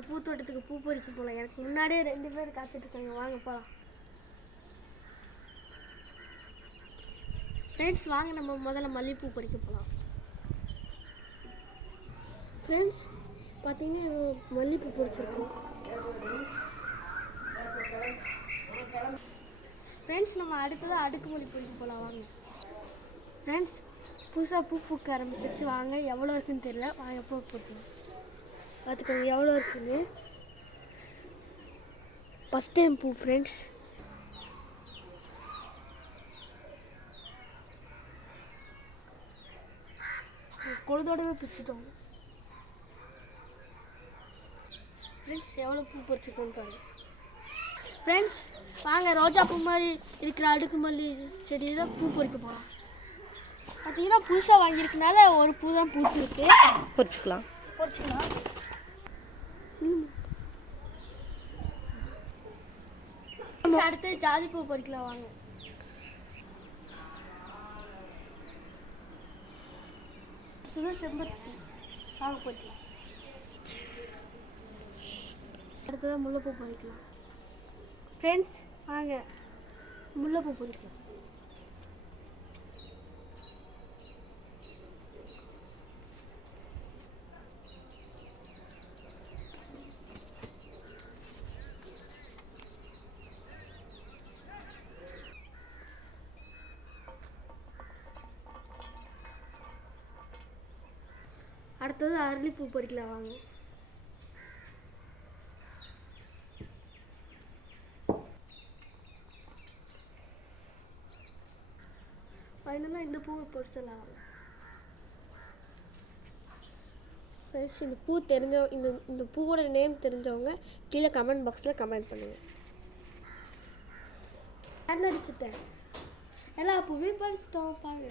நம்ம பூத்தோட்டத்துக்கு பூ பறிக்க போகலாம். எனக்கு முன்னாடியே 2 பேர் காத்துட்ருக்காங்க, வாங்க போகலாம். ஃப்ரெண்ட்ஸ் வாங்க நம்ம முதல்ல மல்லிகைப்பூ பறிக்க போகலாம். ஃப்ரெண்ட்ஸ் பார்த்தீங்கன்னா மல்லிகைப்பூ பறிச்சிருக்கோம். ஃப்ரெண்ட்ஸ் நம்ம அடுத்ததாக அடுக்குமல்லி பறிக்க போகலாம் வாங்க. ஃப்ரெண்ட்ஸ் புதுசாக பூ பூக்க ஆரம்பிச்சிருச்சு, வாங்க. எவ்வளோ இருக்குன்னு தெரியல, வாங்க பூ பூக்கலாம். பார்த்துக்கோங்க எவ்வளோ இருக்குன்னு. ஃபஸ்ட் டைம் பூ ஃப்ரெண்ட்ஸ். கொழுதோடவே பிடிச்சிட்டோம். ஃப்ரெண்ட்ஸ் எவ்வளோ பூ பறிச்சிருக்கோன்னு பாருங்கள். ஃப்ரெண்ட்ஸ் வாங்க ரோஜா பூ மாதிரி இருக்கிற அடுக்குமல்லி செடியில் பூ பறிக்க போகலாம். பார்த்தீங்கன்னா புதுசாக வாங்கியிருக்கனால ஒரு பூ தான் பூத்துருக்கு. பறிச்சுக்கலாம். அடுத்து ஜாதி பூ பறிக்கலாம் வாங்க. இதுதான் செம்பருத்தி, வாங்க பறிக்கலாம். அடுத்ததான் முல்லைப்பூ பறிக்கலாம். ஃப்ரெண்ட்ஸ் வாங்க முல்லைப்பூ பறிக்கலாம். அடுத்தது அரளிப்பூ பறிக்கலாம் வாங்க. ஃபைனலாக இந்த பூவை பறிச்சிடலாம் வாங்க. ஃப்ரெண்ட்ஸ் இந்த பூ இந்த பூவோட நேம் தெரிஞ்சவங்க கீழே கமெண்ட் பாக்ஸில் கமெண்ட் பண்ணுங்கள். அடிச்சுட்டேன், எல்லா பூவையும் பறிச்சிட்டோம் பாருங்க.